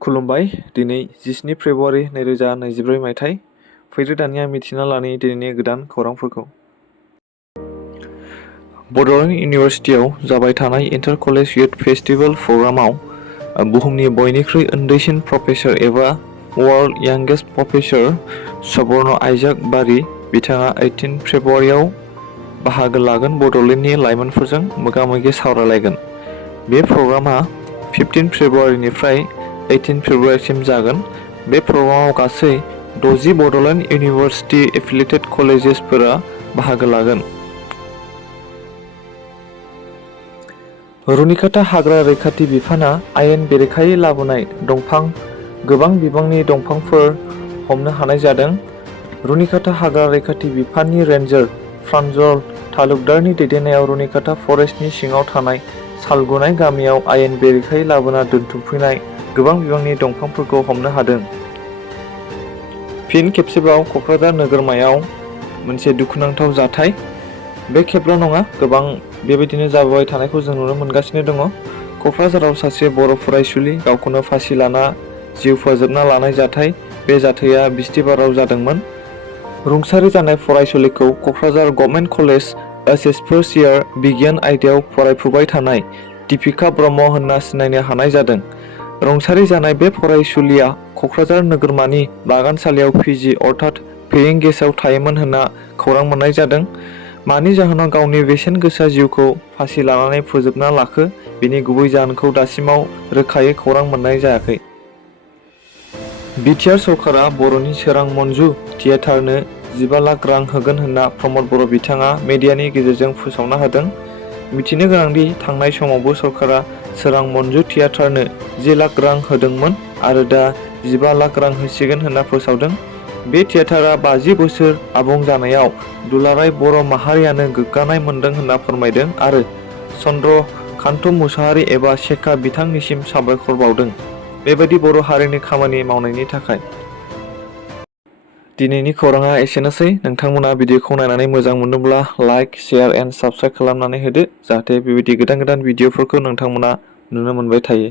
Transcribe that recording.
खुलुमबाय। दिनै 17 फेब्रुआरि 2024 मायथाइ। फैदो दानिया मिथिना लानि दिनैनि गोदान खौरांफोरखौ। बड'लेण्ड इउनिभारसिटियाव जाबाय थानाय इन्टार कलेज इयुथ फेस्टिभेल प्रग्रामाव बुहुमनि बयनिख्रुइ उन्दैसिन प्रफेसर एबा वर्ल्ड यांगेस्ट प्रफेसर सवर्ण आइजाक बारी बिथाङा 18 फेब्रुआरियाव बाहागो लागोन। बड'लेण्डनि लाइमोनफोरजों मोगा-मोगि सावरायलायगोन। बे प्रग्रामा 15 फेब्रुआरिनिफ्राय 18 फेब्रुआरिसिम जागोन। बे प्रग्रामाव गासै 60 बड'लेण्ड इउनिभारसिटि एफिलिएटेड कलेजेसफोरा बाहागो लागोन। रुनिकाटा हाग्रा रैखाथि बिफाना आयेन बेरेखायै लाबोनाय गोबां बिबांनि दंफांफोर हमनो हानाय जादों। रुनिकाटा हाग्रा रैखाथि बिफाननि रेन्जार प्रान्जल तालुकदारनि दैदेननायाव रुनिकाटा फरेस्टनि सिङाव थानाय सालगुनाय गामियाव आयेन बेरेखायै लाबोना दोनथुमफैनाय गोबां बिबांनि दंफांफोरखौ हमनो हादों। फिन खेबसेबाव क'क्राझार नोगोरमायाव मोनसे दुखुनांथाव जाथाय। बे खेबल' नङा, गोबां बेबायदिनो जाबोबाय थानायखौ जों नुनो मोनगासिनो दङ। क'क्राझाराव सासे बर' फरायसुलि गावखौनो फासि लाना जिउ फोजोबना लानाय जाथाय। बे जाथाया बिस्तिबाराव जादोंमोन। रुंसारि जानाय फरायसुलिखौ Kokrajhar government college as first year बिगियान आयदायाव फरायफुबाय थानाय दीपिका ब्रह्म होनना सिनायनो हानाय जादों। रुंसारि जानाय बे फरायसुलिया क'क्राझार नोगोरमानि बागानसालियाव पिजि अर्थात पेयिं गेस्टआव थायोमोन होनना खौरां मोननाय जादों। मानि जाहोनाव गावनि बेसेन गोसा जिउखौ फासि लानानै फोजोबना लाखो, बेनि गुबै जाहोनखौ दासिमाव रोखायै खौरां मोननाय जायाखै। बिटिआर सरकारा बर'नि सोरां मन्जु थियेटारनो 15 लाख रां होगोन होनना प्रमद बर' बिथाङा मिडियानि गेजेरजों फोसावना होदों। मिथिनो गोनांदि थांनाय समावबो सरकारा सोरां मन्जु थियेटारनो 10 लाख रां होदोंमोन आरो दा 15 लाख रां होसिगोन होनना फोसावदों। बे थियेटारा 50 बोसोर आबुं जानायाव दुलाराय बर' माहारियानो गोग्गानाय मोनदों होनना फोरमायदों आरो चन्द्रकान्त मुसाहारि एबा शेखा बिथांनिसिम साबायखर बावदों बेबायदि बर' हारिनि खामानि मावनायनि थाखाय। दिनैनि खौराङा एसेनोसै। नोंथांमोना भिडिअखौ नायनानै मोजां मोनोब्ला लाइक, शेयार एन्ड साबस्क्राइब खालामनानै होदो, जाहाथे बेबायदि गोदान भिडिअफोरखौ नोंथांमोना नुनो मोनबाय थायो।